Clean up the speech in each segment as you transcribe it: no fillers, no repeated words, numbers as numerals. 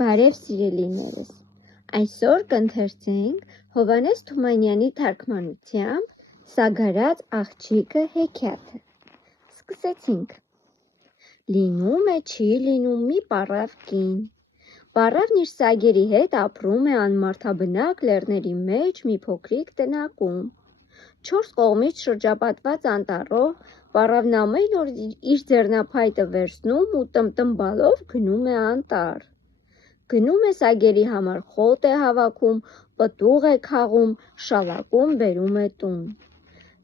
Բարև սիրելիներս, այսօր կընթերցենք Հովհաննես Թումանյանի թարգմանությամբ Սագարած աղջիկը հեքիաթը։ Սկսեցինք։ Լինում է չի լինում մի պառավ կին։ Պառավն իր սագերի հետ ապրում է անմարդաբնակ լեռների մեջ մի փոքրիկ տնակում։ 4 կողմից շրջապատված անտառով պառավն ամեն օր իր ձեռնափայտը վերցնում ու տմբալով գնում է անտառ։ Գնում է սագերի համար խոտ է հավաքում, պտուղ է քաղում, շալակում բերում է տուն։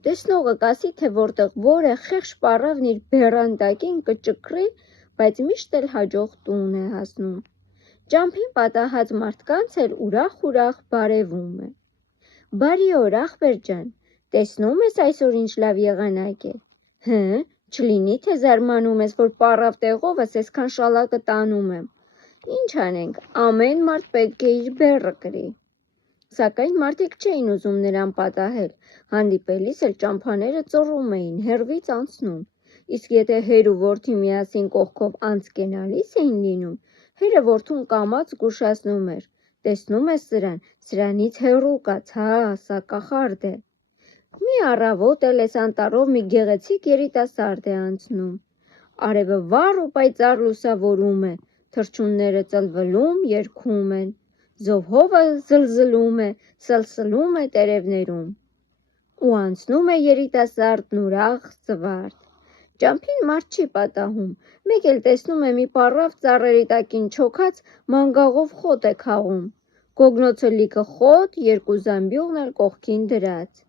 Տեսնողը կասի, թե որտեղ որ է խեղճ պառավն իր բեռան տակին կճկռի, բայց միշտ էլ հաջող տուն է հասնում։ Ճամփին պատահած մարդկանց էլ ուրախ բարևում է։ Բարի օր, ախպեր ջան, տեսնում ես այսօր ինչ լավ եղանակ է։ Չլինի թե զարմանում ես, որ պառավ տեղովս այսքան շալակը տանում եմ։ Ինչ անենք, ամեն մարդ պետք է իր բեռը կրի։ Սակայն մարդիկ չէին ուզում նրան պատահել, հանդիպելիս էլ ճամփաները ծռում էին, հեռվից անցնում։ Իսկ եթե հեր ու որդի միասին կողքով անցկենալիս էին լինում, հերը որդուն կամաց զգուշացնում էր։ Տեսնում ես սրանից հեռու կաց, սա կախարդ է։ Մի առավոտ էլ էս անտառով մի գեղեցիկ երիտասարդ է անցնում։ Արևը վառ ու պայծառ լուսավորում է, թռչունները ծլվլում, երգում են, զոհովը զլզլում է, սլսլում է տերևներում։ Ու անցնում է երիտասարդն ուրախ զվարթ։ Ճամփին մարդ չի պատահում, մեկ էլ տեսնում է մի պառավ ծառերի տակին չոքած մանգաղով խոտ է քաղում։ Գոգնոցը լիքը խոտ, 2 զամբյուղն էլ կողքին դրած։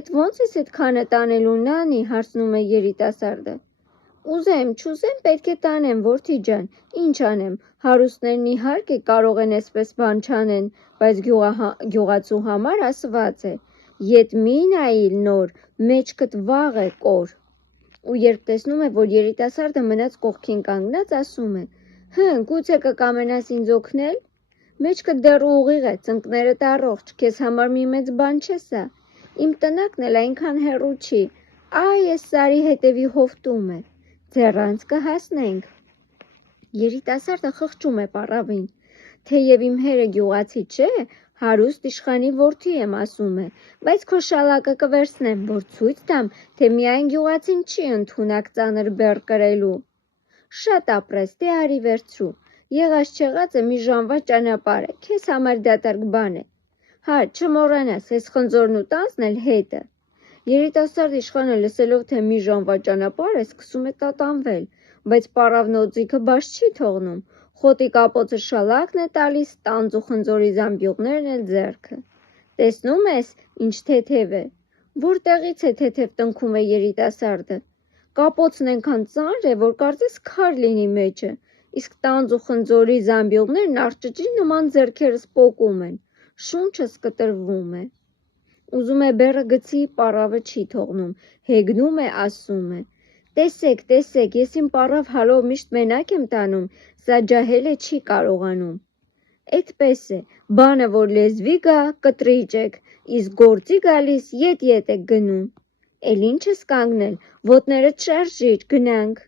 Էդ ո՞նց ես էդքանը տանելու նանի, հարցնում է երիտասարդը։ Ուզեմ, չուզեմ պետք է տանեմ, որդի ջան, ինչ անեմ, հարուստներն իհարկե կարող են այսպես բան չանեն, բայց գյուղացու համար ասված է. Ետ մի նայիր նոր, մեջքդ վաղ է կոր։ Ու երբ տեսնում է, որ երիտասարդը մնաց կողքին կանգնած, ասում է. Գուցե կկամենաս ինձ օգնել։ Մեջքդ դեռ ուղիղ է, ծնկներդ առողջ, քեզ համար մի մեծ բան չէ սա։ Իմ տնակն էլ այնքան հեռու չի, այս սարի հետևի հովտում է։ Ձեռանց կհասնենք։ Երիտասարդը խղճում է պառավին։ Թեև իմ հերը գյուղացի չէ, հարուստ իշխանի որդի եմ, ասում է, բայց քո շալակը կվերցնեմ, որ ցույց տամ, թե միայն գյուղացին չի ընդունակ ծանր բեռ կրելու։ Շատ ապրես, դե արի վերցրու։ Եղած չեղածը մի ժամվա ճանապարհ է, քեզ համար դատարկ բան է։ Չմոռանաս, այս խնձորն ու տանձն էլ հետը։ Երիտասարդ իշխանը լսելով, թե մի ժամվա ճանապարհ է, սկսում է տատանվել, բայց պառավն օձիքը բաց չի թողնում, խոտի կապոցը շալակն է տալիս, տանձ ու խնձորի զամբյուղներն էլ ձեռքը։ Տեսնում ես, ինչ թեթև է։ Որտեղից է թեթև տնքում է երիտասարդը։ Կապոցն այնքան ծանր է, որ կարծես քար լինի մեջը, իսկ տանձ ու խնձորի զամբյուղներն արճճի նման ձեռքերս պոկում են, շունչս կտրվում է։ Ուզում է բեռը գցի, պառավը չի թողնում, հեգնում է, ասում է. Տեսեք, ես իմ պառավ հալով միշտ մենակ եմ տանում, սա ջահել է չի կարողանում։ Էդպես է, բանը որ լեզվի գա, կտրիճ եք, իսկ գործի գալիս ետ եք գնում։ Էլ ինչ ես կանգնել, ոտներդ շարժիր, գնանք։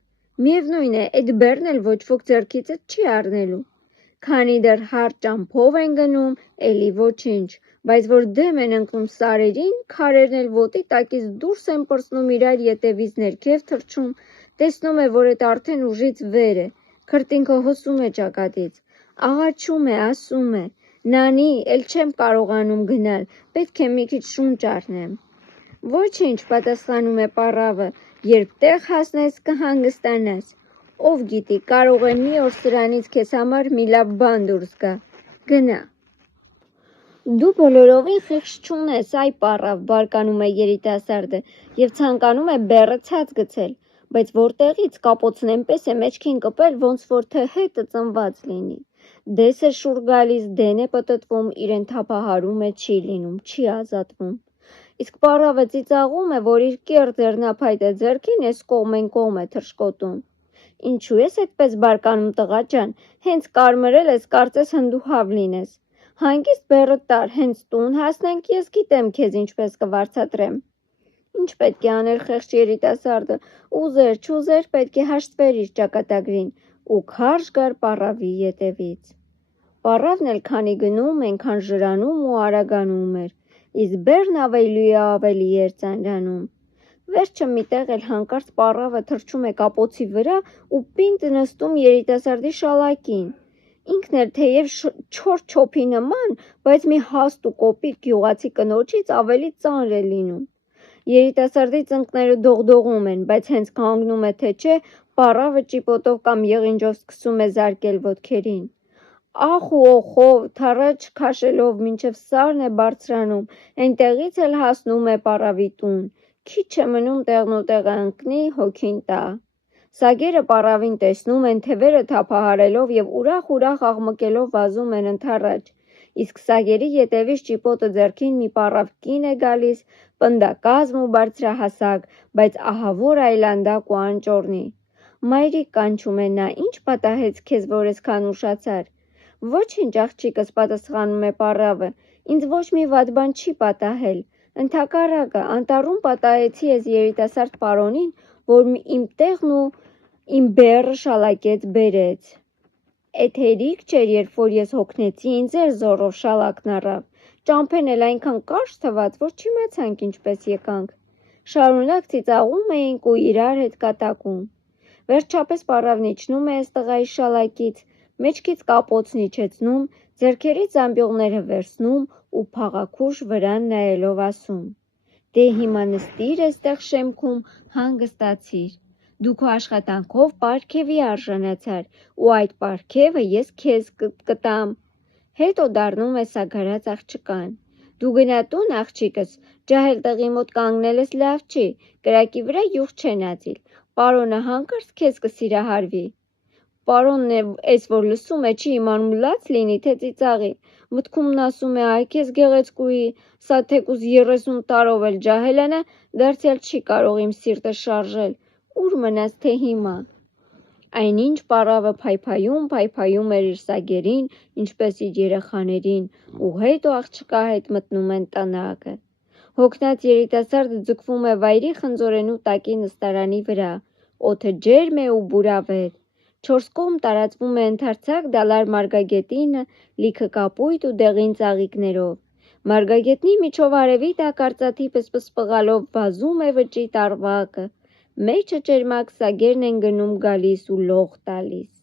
Միևնույն է, էդ բեռն էլ ոչ ոք ձեռքիցդ չի առնելու։ Քանի դեռ հարթ ճամփով են գնում, էլի ոչինչ, բայց որ դեմ են ընկնում սարերին, քարերն էլ ոտի տակից դուրս են պրծնում իրար ետևից ներքև թռչում, տեսնում է, որ էդ արդեն ուժից վեր է, քրտինքը հոսում է ճակատից, աղաչում է, ասում է. Նանի, էլ չեմ կարողանում գնալ, պետք է մի քիչ շունչ առնեմ։ Ոչինչ, պատասխանում է պառավը, երբ տեղ հասնես կհանգստանաս։ Ով գիտի, կարող է մի օր սրանից քեզ համար մի լավ բան դուրս գա։ Գնա։ Դու բոլորովին խիղճ չունես, այ պառավ, բարկանում է երիտասարդը և ցանկանում է բեռը ցած գցել, բայց որտեղից կապոցն այնպես է մեջքին կպել, ոնց որ թե հետը ծնված լինի։ Դես է շուռ գալիս, դեն է պտտվում, իրեն թափահարում է, չի լինում, չի ազատվում։ Իսկ պառավը ծիծաղում է, որ իր կեռ ձեռնափայտը ձեռքին էս կողմ են կողմ է թռչկոտում։ Ինչու ես այդպես բարկանում, տղա ջան, հենց կարմրել ես, կարծես հնդուհավ լինես։ Հանգիստ բեռը տար, հենց տուն հասնենք, ես գիտեմ քեզ ինչպես կվարձատրեմ։ Ինչ պետք է աներ խեղճ երիտասարդը, ուզեր, չուզեր, պետք է հաշտվեր իր ճակատագրին ու քարշ գար պառավի ետևից։ Պառավն էլ քանի գնում, այնքան ժրանում ու արագանում էր, իսկ բեռն ավելի էր ծանրանում։ Վերջը մի տեղ էլ հանկարծ պառավը թռչում է կապոցի վրա ու պինդ նստում երիտասարդի շալակին։ Ինքն էլ թեև չոր չոփի նման, բայց մի հաստ ու կոպիտ գյուղացի կնոջից ավելի ծանր է լինում։ Երիտասարդի ծնկները դողդողում են, բայց հենց կանգնում է թե չէ, պառավը ճիպոտով կամ եղինջով սկսում է զարկել ոտքերին։ Ախ ու օխով, թառաջ քաշելով մինչև սարն է բարձրանում, այնտեղից էլ հասնում է պառավի տուն։ Քիչ է մնում տեղնուտեղը ընկնի, հոգին տա։ Սագերը պառավին տեսնում են, թևերը թափահարելով և ուրախ աղմկելով վազում են ընդառաջ, իսկ սագերի ետևից ճիպոտը ձեռքին մի պառավ կին է գալիս, պնդակազմ ու բարձրահասակ, բայց ահավոր այլանդակ ու անճոռնի։ Մայրիկ կանչում է նա, ինչ պատահեց քեզ, որ այսքան ուշացար։ Ոչինչ, աղջիկս, պատասխանում է պառավը, ինձ ոչ մի վատ բան չի պատահել։ Ընդհակառակը, անտառում պատահեցի այս երիտասարդ պարոնին, որ իմ տեղն ու իմ բեռը շալակեց բերեց։ Էդ հերիք չէր, երբ որ ես հոգնեցի, ինձ էր զոռով շալակն առավ։ Ճամփեն էլ այնքան կարճ թվաց, որ չիմացանք ինչպես եկանք։ Շարունակ ծիծաղում էինք ու իրար հետ կատակում։ Վերջապես պառավն իջնում է այս տղայի շալակից, մեջքից կապոցն իջեցնում, ձեռքերից զամբյուղները վերցնում ու փաղաքուշ վրան նայելով ասում. «Դե հիմա նստիր էստեղ շեմքում, հանգստացիր։ Դու քո աշխատանքով պարգևի արժանացար, ու այդ պարգևը ես քեզ կտամ»։ Հետո դառնում է սագարած աղջկան. «Դու գնա տուն, աղջիկս, ջահել տեղի մոտ կանգնելս լավ չի, կրակի վրա յուղ չեն ածիլ, պարոնը հանկարծ քեզ կսիրահարվի»։ Պարոնն էս որ լսում է, չի իմանում լաց լինի, թե ծիծաղի, մտքումն ասում է՝ այ քեզ գեղեցկուհի, սա թեկուզ 30 տարով էլ ջահելանա, դարձյալ չի կարող իմ սիրտը շարժել, ուր մնաց թե հիմա։ Այնինչ պառավը փայփայում էր իր սագերին, ինչպես իր երեխաներին, ու հետո աղջկա հետ մտնում են տնակը։ Հոգնած երիտասարդը ձգվում է վայրի խնձորենու տակի նստարանի վրա, օդը ջերմ է ու բուրավետ։ 4 կողմ տարածվում է ընդարձակ դալար մարգագետինը, լիքը կապույտ ու դեղին ծաղիկներով։ Մարգագետնի միջով արևի տակ արծաթի պսպղալով վազում է վճիտ տարվակը, մեջը ճերմակ սագերն են գնում գալիս ու լող տալիս։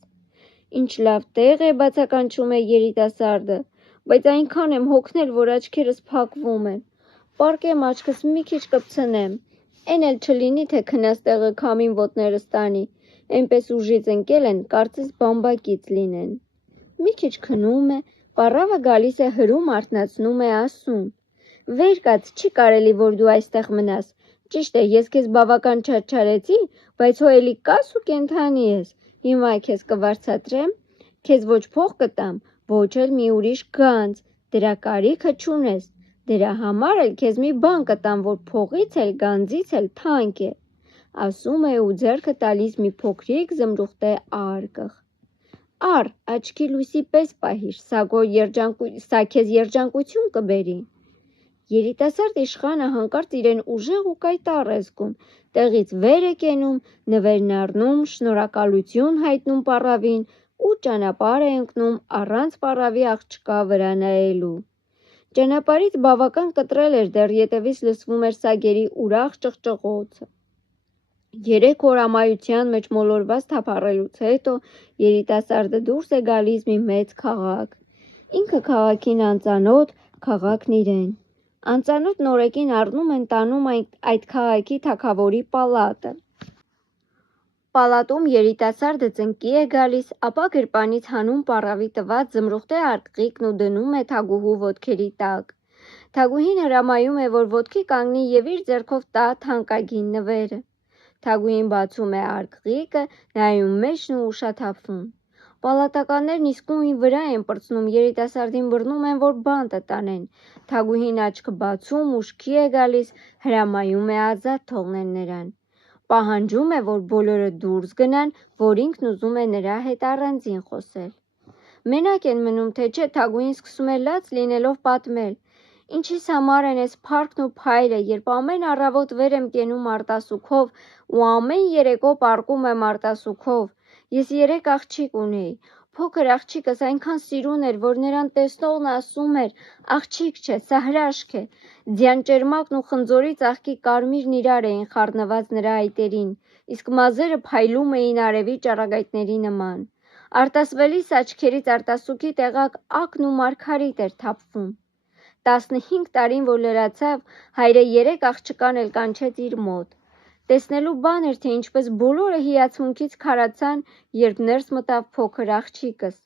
Ինչ լավ տեղ է, բացականչում է երիտասարդը, բայց այնքան եմ հոգնել, որ աչքերս փակվում են։ Պառկեմ աչքս մի քիչ կպցնեմ, էն էլ չլինի, թե քնած տեղը քամին ոտներս տանի, այնպես ուժից ընկել են, կարծես բամբակից լինեն։ Մի քիչ քնում է, պառավը գալիս է հրում արթնացնում է, ասում. «Վեր կաց, չի կարելի, որ դու այստեղ մնաս։ Ճիշտ է, ես քեզ բավական չարչարեցի, բայց հո էլի կաս ու կենդանի ես։ Հիմա քեզ կվարձատրեմ, քեզ ոչ փող կտամ, ոչ էլ մի ուրիշ գանձ, դրա կարիքը չունես։ Դրա համար էլ քեզ մի բան կտամ, որ փողից էլ գանձից էլ թանկ է», ասում է ու ձեռքը տալիս մի փոքրիկ զմրուխտե արկղ։ «Առ, աչքի լույսի պես պահիր, սա քեզ երջանկություն կբերի»։ Երիտասարդ իշխանը հանկարծ իրեն ուժեղ ու կայտառ է զգում, տեղից վեր է կենում, նվերն առնում, շնորհակալություն հայտնում պառավին ու ճանապարհ է ընկնում առանց պառավի աղջկա վրա նայելու։ Ճանապարհից բավական կտրել էր, դեռ ետևից լսվում էր սագերի ուրախ ճղճղոցը։ 3 օր ամայության մեջ մոլորված թափառելուց հետո երիտասարդը դուրս է գալիս մի մեծ քաղաք։ Ինքը քաղաքին անծանոթ, քաղաքն իրեն։ Անծանոթ նորեկին առնում են տանում այդ քաղաքի թագավորի պալատը։ Պալատում երիտասարդը ծնկի է գալիս, ապա գրպանից հանում պառավի տված զմրուխտե արկղիկն ու դնում է թագուհու ոտքերի տակ։ Թագուհին հրամայում է, որ ոտքի կանգնի և իր ձեռքով տա թանկագին նվերը։ Թագուհին բացում է արկղիկը, նայում մեջն ու ուշաթափվում։ Պալատականներն իսկույն վրա են պրծնում, երիտասարդին բռնում են, որ բանտը տանեն։ Թագուհին աչքը բացում, ուշքի է գալիս, հրամայում է ազատ թողնել նրան։ Պահանջում է, որ բոլորը դուրս գնան, որ ինքն ուզում է նրա հետ առանձին խոսել։ Մենակ են մնում, թե չէ, թագուհին սկսում է լաց լինելով պատմել. «Ինչիս համար են էս փառքն ու փայլը, երբ ամեն առավոտ վեր եմ կենում արտասուքով ու ամեն երեկո պառկում եմ արտասուքով։ Ես 3 աղջիկ ունեի, Փոքր աղջիկս այնքան սիրուն էր, որ նրան տեսնողն ասում էր. «Աղջիկ չէ, սա հրաշք է»։ Ձյան ճերմակն ու խնձորի ծաղկի կարմիրն իրար էին խառնված նրա այտերին, իսկ մազերը փայլում էին արևի ճառագայթների նման։ Արտասվելիս աչքերից արտասուքի տեղակ ակն ու մարգարիտ էր թափվում։ 15 տարին որ լրացավ, հայրը 3 աղջկան էլ կանչեց իր մոտ։ Տեսնելու բան էր, թե ինչպես բոլորը հիացմունքից քարացան, երբ ներս մտավ փոքր աղջիկս։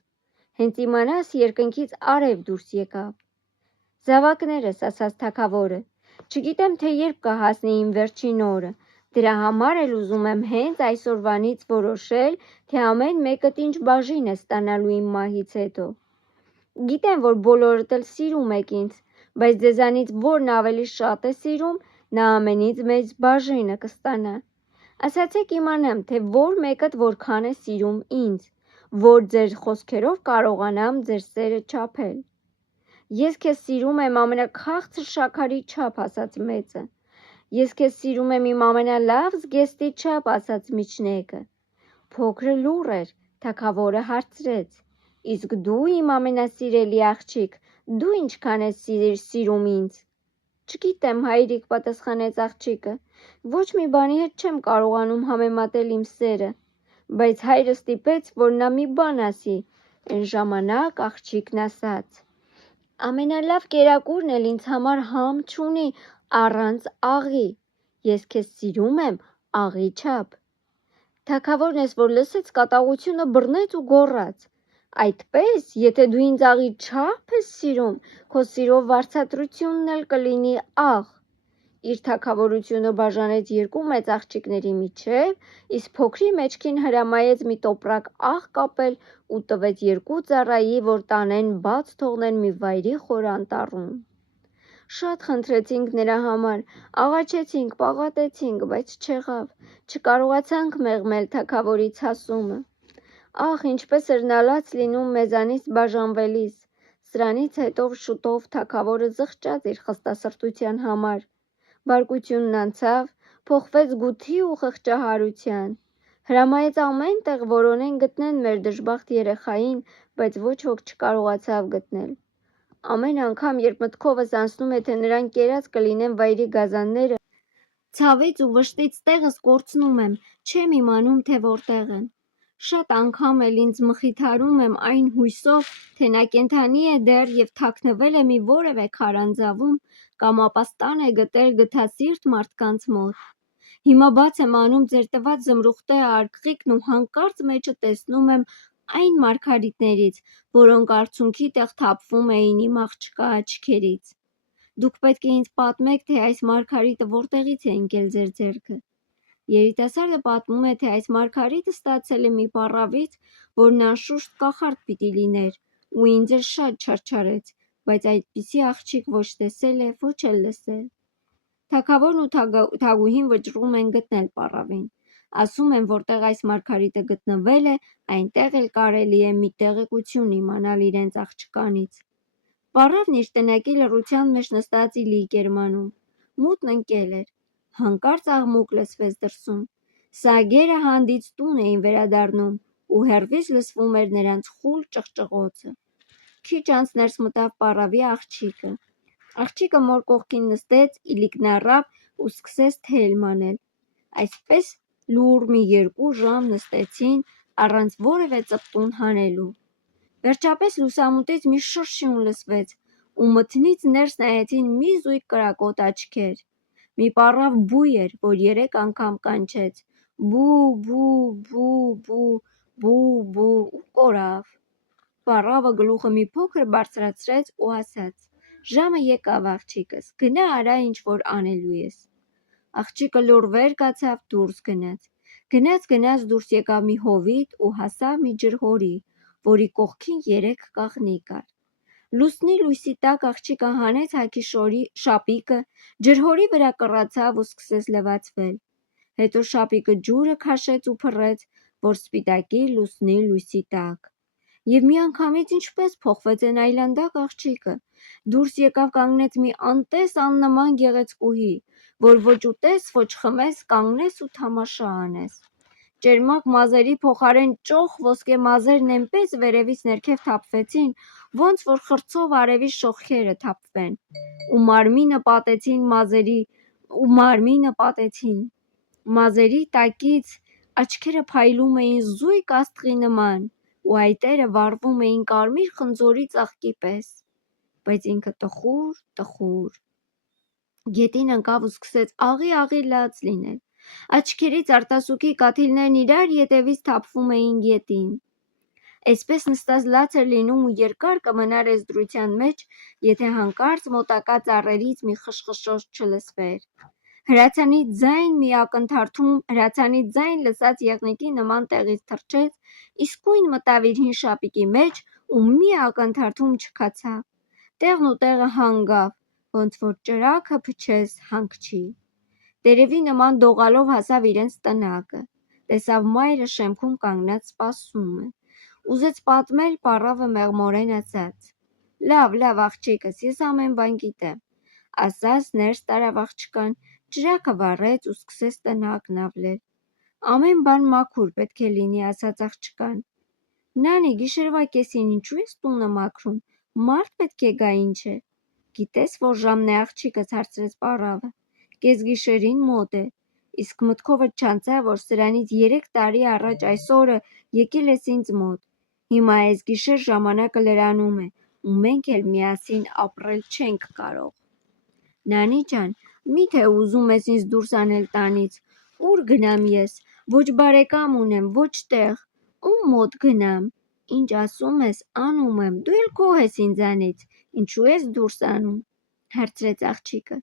Հենց իմանաս երկնքից արև դուրս եկավ։ Զավակներս, ասաց թագավորը, չգիտեմ, թե երբ կհասնի իմ վերջին օրը։ Դրա համար էլ ուզում եմ հենց այսօրվանից որոշել, թե ամեն մեկդ ինչ բաժին է ստանալու իմ մահից հետո։ Գիտեմ, որ բոլորդ էլ սիրում եք ինձ, բայց ձեզանից որն ավելի շատ է սիրում, նա ամենից մեծ բաժինը կստանա։ Ասացեք իմանամ, թե որ մեկդ որքան է սիրում ինձ, որ ձեր խոսքերով կարողանամ ձեր սերը չափել։ Ես քեզ սիրում եմ ամենաքաղցր շաքարի չափ, ասաց մեծը։ Ես քեզ սիրում եմ իմ ամենալավ զգեստի չափ, ասաց միջնեկը։ Փոքրը լուռ էր, թագավորը հարցրեց. Իսկ դու իմ ամենասիրելի աղջիկ, դու ինչքան ես սիրում ինձ։ Չգիտեմ, հայրիկ, պատասխանեց աղջիկը, ոչ մի բանի հետ չեմ կարողանում համեմատել իմ սերը, բայց հայրը ստիպեց, որ նա մի բան ասի։ Այն ժամանակ աղջիկն ասաց. ամենալավ կերակուրն էլ ինձ համար համ չունի առանց աղի, ես քեզ սիրում եմ աղի չափ։ Թագավորն ես որ լսեց կատաղությունը բռնեց ու գոռաց. Այդպես, եթե դու ինձ աղի չափ ես սիրում, քո սիրով վարձատրությունն էլ կլինի աղ։ Իր թագավորությունը բաժանեց երկու մեծ աղջիկների միջև, իսկ փոքրի մեջքին հրամայեց մի տոպրակ աղ կապել ու տվեց 2 ծառայի, որ տանեն բաց թողնեն մի վայրի խոր անտառում։ Շատ խնդրեցինք նրա համար, աղաչեցինք, պաղատեցինք, բայց չեղավ, չկարողացանք մեղմել թագավորի ցասումը։ Ահ, ինչպես էր նա լաց լինում մեզանից բաժանվելիս։ Սրանից հետո շուտով թագավորը զղջաց իր խստասրտության համար։ Բարկությունն անցավ, փոխվեց գութի ու խղճահարության։ Հրամայեց ամեն տեղ որոնեն գտնեն մեր դժբախտ երեխային, բայց ոչ ոք չկարողացավ գտնել։ Ամեն անգամ, երբ մտքովս անցնում է, թե նրան կերած կլինեն վայրի գազանները, ցավից ու վշտից տեղս կորցնում եմ, չեմ իմանում, թե որտեղ եմ։ Շատ անգամ էլ ինձ մխիթարում եմ այն հույսով, թե նա կենդանի է դեռ եւ թաքնվել է մի որևէ քարանձավում կամ ապաստան է գտել գթասիրտ մարդկանց մոտ։ Հիմա բաց եմ անում ձեր տված զմրուխտե արգղիկն ու հանկարծ մեջը տեսնում եմ այն մարգարիտներից, որոնք արցունքի տեղ թափվում էին իմ աղջկա աչքերից։ Դուք պետք է ինձ պատմեք, թե այս մարգարիտը որտեղից է ընկել ձեր ձեռքը։ Երիտասարդը պատմում է, թե այս մարգարիտը ստացել է մի պառավից, որն անշուշտ կախարդ պիտի լիներ, ու ինձ էլ շատ չարչարեց, բայց այդպիսի աղջիկ ոչ տեսել է, ոչ էլ լսել։ Թագավորն ու թագուհին վճռում են գտնել պառավին։ Ասում են, որտեղ այս մարգարիտը գտնվել է, այնտեղ էլ կարելի է մի տեղեկություն իմանալ իրենց աղջկանից։ Պառավն իր տնակի լռության մեջ նստած իլիկ էր մանում։ Մութն ընկել էր։ Հանկարծ աղմուկ լսվեց դրսում։ Սագերը հանդից տուն էին վերադառնում, ու հեռվից լսվում էր նրանց խուլ ճղճղոցը։ Քիչ անց ներս մտավ պառավի աղջիկը։ Աղջիկը մոր կողքին նստեց, իլիկն առավ ու սկսեց թել մանել։ Այսպես լուռ մի 2 ժամ նստեցին առանց որևէ ծպտուն հանելու։ Վերջապես լուսամուտից մի շրշյուն լսվեց, ու մթնից ներս նայեցին մի զույգ կրակոտ աչքեր։ Մի պառավ բույ էր, որ 3 անգամ կանչեց. բու, բու, բու, բու, բու, բու ու կորավ։ Պառավը գլուխը մի փոքր բարձրացրեց ու ասաց. Ժամը եկավ, աղջիկս, գնա արա ինչ որ անելու ես։ Աղջիկը լուռ կացավ, դուրս գնաց։ Գնաց դուրս եկավ մի հովիտ ու հասավ մի ջրհորի, որի կողքին 3 կաղնի կար։ Լուսնի լույսի տակ աղջիկը հանեց հագի շապիկը, ջրհորի վրա կռացավ ու սկսեց լվացվել։ Հետո շապիկը ջուրը քաշեց ու փռեց, որ սպիտակի լուսնի լույսի տակ։ Եվ միանգամից ինչպես փոխվեց այն այլանդակ աղջիկը։ Դուրս եկավ, կանգնեց մի անտես աննման գեղեցկուհի, որ ոչ ուտես, ոչ խմես, կանգնես ու թամաշա անես։ Ճերմակ մազերի փոխարեն ճոխ ոսկե մազերն այնպես վերևից ներքև թափվեցին, ոնց որ խրձով արևի շողքերը թափվեն, ու մարմինը պատեցին։ Մազերի տակից աչքերը փայլում էին զույգ աստղի նման, ու այտերը վառվում էին կարմիր խնձորի ծաղկի պես, բայց ինքը տխուր։ Գետին ընկավ ու սկսեց աղի լաց լինել։ Աչքերից արտասուքի կաթիլներն իրար ետևից թափվում էին գետին։ Այսպես նստած լաց էր լինում ու երկար կմնար այս դրության մեջ, եթե հանկարծ մոտակա ծառերից մի խշխշոց չլսվեր։ Հրացանի ձայն լսած եղնիկի նման տեղից թռչեց, իսկույն մտավ իր հին շապիկի մեջ ու մի ակնթարթում չքացավ։ Տեղն ու տեղը հանգավ, ոնց որ ճրագը փչես հանգչի։ Տերևի նման դողալով հասավ իրենց տնակը, տեսավ մայրը շեմքում կանգնած սպասում է։ Ուզեց պատմել, պառավը մեղմորեն ասաց. «Լավ, աղջիկս, ես ամեն բան գիտեմ», ասաց, ներս տարավ աղջկան, ճրագը վառեց ու սկսեց տնակն ավլել։ «Ամեն բան մաքուր պետք է լինի», ասաց աղջկան։ «Նանի, գիշերվա կեսին ինչու ես տունը մաքրում, մարդ պետք է գա, ինչ է»։ «Գիտես որ ժամն է, աղջիկս», հարցրեց պառավը։ «Կեսգիշերին մոտ է, իսկ մտքովդ չանցավ, որ սրանից 3 տարի առաջ այս օրը եկել ես ինձ մոտ։ Հիմա այս գիշեր ժամանակը լրանում է, ու մենք էլ միասին ապրել չենք կարող»։ «Նանի ջան, մի՞թե ուզում ես ինձ դուրս անել տանից։ Ուր գնամ ես, ոչ բարեկամ ունեմ, ոչ տեղ, ում մոտ գնամ։ Ինչ ասում ես, անում եմ, դու էլ գոհ ես ինձանից, ինչու ես դուրս անում», հարցրեց աղջիկը։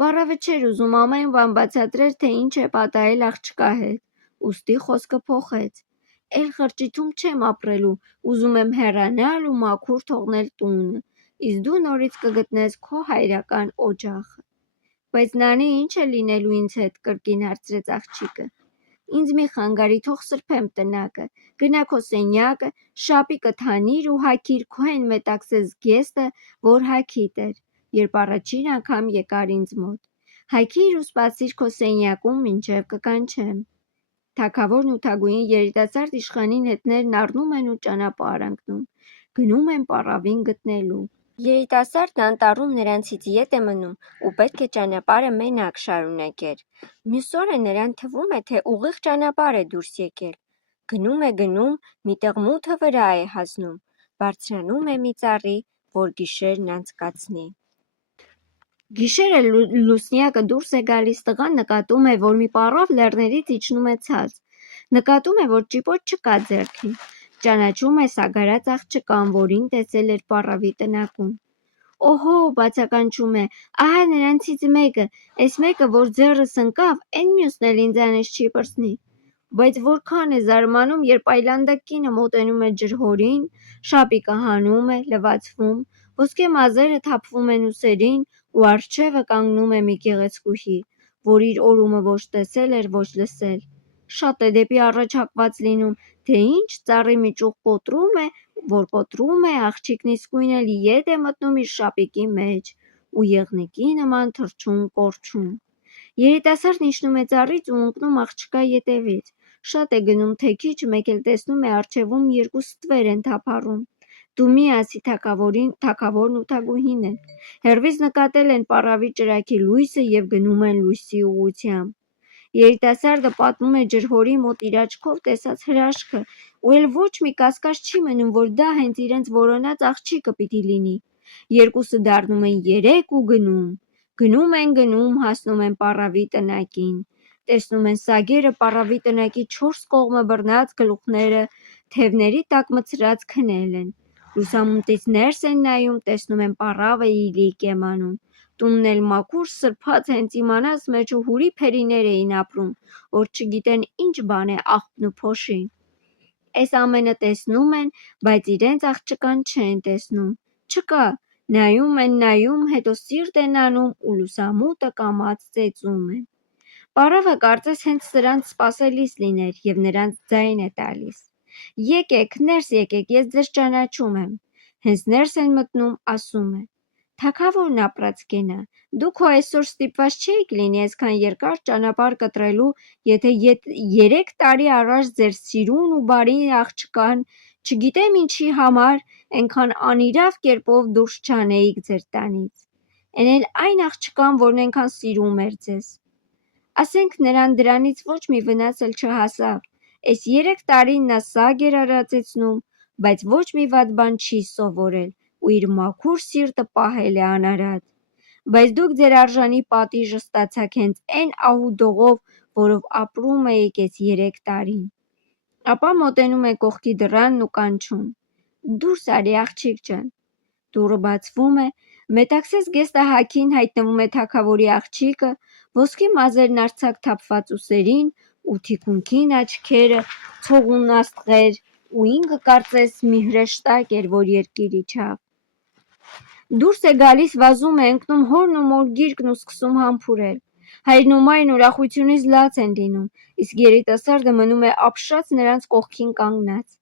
Պառավը չէր ուզում ամեն բան բացատրել, թե ինչ է պատահել աղջկա հետ, ուստի խոսքը փոխեց. «Էլ խրճիթում չեմ ապրելու, ուզում եմ հեռանալ ու մաքուր թողնել տունը, իսկ դու նորից կգտնես քո հայրական օջախը»։ «Բայց Նանի, ինչ է լինելու ինձ հետ», կրկին հարցրեց աղջիկը։ «Ինձ մի խանգարի, թող սրբեմ տնակը, գնա քո սենյակը, շապիկդ հանիր ու հագիր քո այն մետաքսե զգեստը, որ հագիդ էր, երբ առաջին անգամ եկար ինձ մոտ։ Հագիր ու սպասիր քո սենյակում, մինչև կկանչեմ»։ Թագավորն ու թագուհին երիտասարդ իշխանին հետներն առնում են ու ճանապարհ ընկնում, գնում են պառավին գտնելու։ Երիտասարդը անտառում նրանցից ետ է մնում ու պետք է ճանապարհը մենակ շարունակեր։ Մյուս օրը նրան թվում է, թե ուղիղ ճանապարհ է դուրս եկել։ Գնում, միտեղ մութը վրա է հասնում, բարձրանում է մի ծառի, որ գիշերն անցկացնի։ Գիշերը լուսնյակը դուրս է գալիս, տղան նկատում է, որ մի պառավ լեռներից իջնում է ցած։ Նկատում է, որ ճիպոտ չկա ձեռքին։ Ճանաչում է սագարած աղջկան, որին տեսել էր պառավի տնակում։ «Օհո», բացականչում է, «ահա նրանցից մեկը, էս մեկը, որ ձեռս ընկավ, էն մյուսն էլ ինձանից չի պրծնի»։ Բայց որքան է զարմանում, երբ այլանդակ կինը մոտենում է ջրհորին, շապիկը հանում է, լվացվում, ոսկե մազերը թափվում են ուսերին, ու առջևը կանգնում է մի գեղեցկուհի, որ իր օրումը ոչ տեսել էր, ոչ լսել։ Շատ է դեպի առաջ հակված լինում, թե ինչ ծառի մի ճյուղ կոտրում է, աղջիկն իսկույն էլ ետ է մտնում իր շապիկի մեջ ու եղնիկի նման թռչում-կորչում։ Երիտասարդն իջնում է ծառից ու ընկնում աղջկա ետևից։ Շատ է գնում, թե քիչ, մեկ էլ տեսնում է առջևում 2 ստվեր են թափառում։ «Դու մի ասի, թագավորն ու թագուհին են։ Հեռվից նկատել են պառավի ճրագի լույսը և գնում են լույսի ուղղությամբ»։ Երիտասարդը պատմում է ջրհորի մոտ իր աչքով տեսած հրաշքը, ու էլ ոչ մի կասկած չի մնում, որ դա հենց իրենց որոնած աղջիկը պիտի լինի։ Երկուսը դառնում են 3 ու գնում, հասնում են պառավի տնակին։ Տեսնում են սագերը պառավի տնակի 4 կողմը բռնած, գլուխները թևների տակ մտցրած քնել են։ Լուսամուտից ներս են նայում, տեսնում են պառավը իլիկ է մանում։ Տունն էլ մաքուր սրբած, հենց իմանաս մեջը հուրի փերիներ էին ապրում, որ չգիտեն ինչ բան է աղբն ու փոշին։ Էս ամենը տեսնում են, բայց իրենց աղջկան չեն տեսնում։ Չկա։ Նայում, հետո սիրտ են անում ու լուսամուտը կամաց ծեծում են։ Պառավը կարծես հենց սրանց սպասելիս լիներ և նրանց ձայն է տալիս. «Եկեք, ներս եկեք, ես ձեզ ճանաչում եմ»։ Հենց ներս են մտնում, ասում է. Թագավորն ապրած կենա, դուք հո այսօր ստիպված չէիք լինի այսքան երկար ճանապարհ կտրելու, եթե 3 տարի առաջ ձեր սիրուն ու բարի աղջկան չգիտեմ ինչի համար այնքան անիրավ կերպով դուրս չանեիք ձեր տանից, էն էլ այն աղջկան, որն այնքան սիրում էր ձեզ։ Ասենք նրան դրանից ոչ մի վնաս էլ չհասավ, այս 3 տարին նա սագ էր արածեցնում, բայց ոչ մի վատ բան չի սովորել ու իր մաքուր սիրտը պահել է անարատ, բայց դուք ձեր արժանի պատիժը ստացաք հենց այն ահուդողով, որով ապրում էիք այս 3 տարին։ Ապա մոտենում է կողքի դռանն ու կանչում. «Դուրս արի աղջիկ ջան»։ Դուռը բացվում է, մետաքսես գեստահաքին հայտնվում է թագավորի աղջիկը, ոսկի մազերն արձակ թափված ուսերին ու թիկունքին աչքերը ցողուն աստղեր ու ինքը կարծես մի հրեշտակ էր, որ երկիր իջավ։ Դուրս է գալիս, վազում է, ընկնում հորն ու մոր գիրկն ու սկսում համբուրել։ Հայրն ու մայրն ուրախությունից լաց են լինում, իսկ երիտասարդը մնում է ապշած նրանց կողքին կանգնած։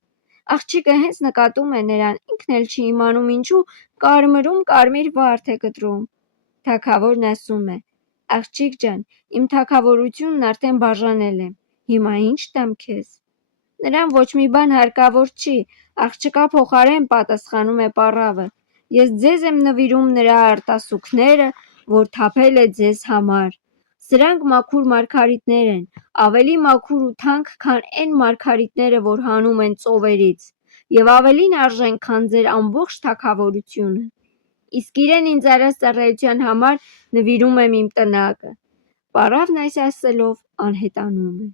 Աղջիկը հենց նկատում է նրան, ինքն էլ չի իմանում ինչու կարմրում կարմիր վարդ է կտրում։ Թագավորն ասում է. «Աղջիկ ջան, իմ թագավորությունն արդեն բաժանել եմ, հիմա ինչ տամ քեզ»։ Նրան ոչ մի բան հարկավոր չի, աղջկա փոխարեն պատասխանում է պառավը, ես ձեզ եմ նվիրում նրա արտասուքները, որ թափել է ձեզ համար։ Սրանք մաքուր մարգարիտներ են, ավելի մաքուր ու թանկ, քան այն մարգարիտները, որ հանում են ծովերից, եւ ավելին արժեն, քան ձեր ամբողջ թագավորությունը։ Իսկ իրեն ինձ արած ծառայության համար նվիրում եմ իմ տնակը։ Պառավն այս ասելով անհետանում է։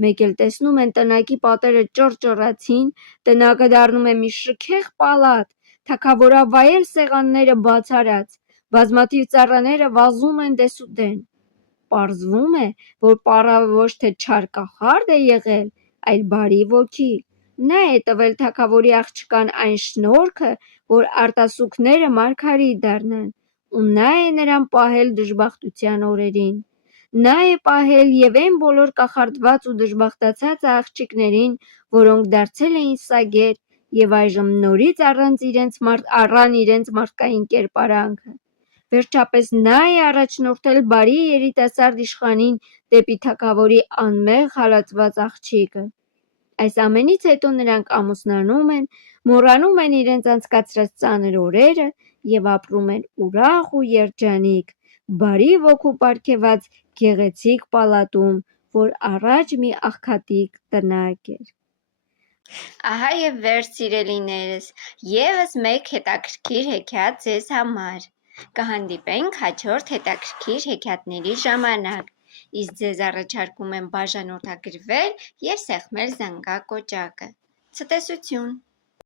Մեկ էլ տեսնում են տնակի պատերը ճռճռացին, տնակը դառնում է մի շքեղ պալատ, թագավորավայել սեղանները բացարած, բազմաթիվ ծառաները վազում են դեսուդեն։ Պարզվում է, որ պառավը ոչ թե չար կախարդ է եղել, այլ բարի ոգի։ Նա է տվել թագավորի աղջկան այն շնորհքը, որ արտասուքները մարգարիտ դառնան, ու նա է նրան պահել դժբախտության օրերին։ Նա է պահել եւ այն բոլոր կախարդված ու դժբախտացած աղջիկներին, որոնք դարձել էին սագեր եւ այժմ նորից առան իրենց մարդկային կերպարանքը։ Վերջապես նա է առաջնորդել բարի երիտասարդ իշխանին դեպի թագավորի անմեղ հալածված աղջիկը։ Այս ամենից հետո նրանք ամուսնանում են, մոռանում են իրենց անցկացրած ծանր օրերը եւ ապրում են ուրախ ու երջանիկ, բարի ոգու պարգեւած գեղեցիկ պալատում, որ առաջ մի աղքատիկ տնակ էր։ Ահա եւ վերջ, սիրելիներս, եւս մեկ հետաքրքիր հեքիաթ ձեզ համար։ Կհանդիպենք հաջորդ հետաքրքիր հեքիաթների ժամանակ, իսկ ձեզ առաջարկում եմ բաժանորդագրվել եւ սեղմել զանգակոճակը։ Ցտեսություն։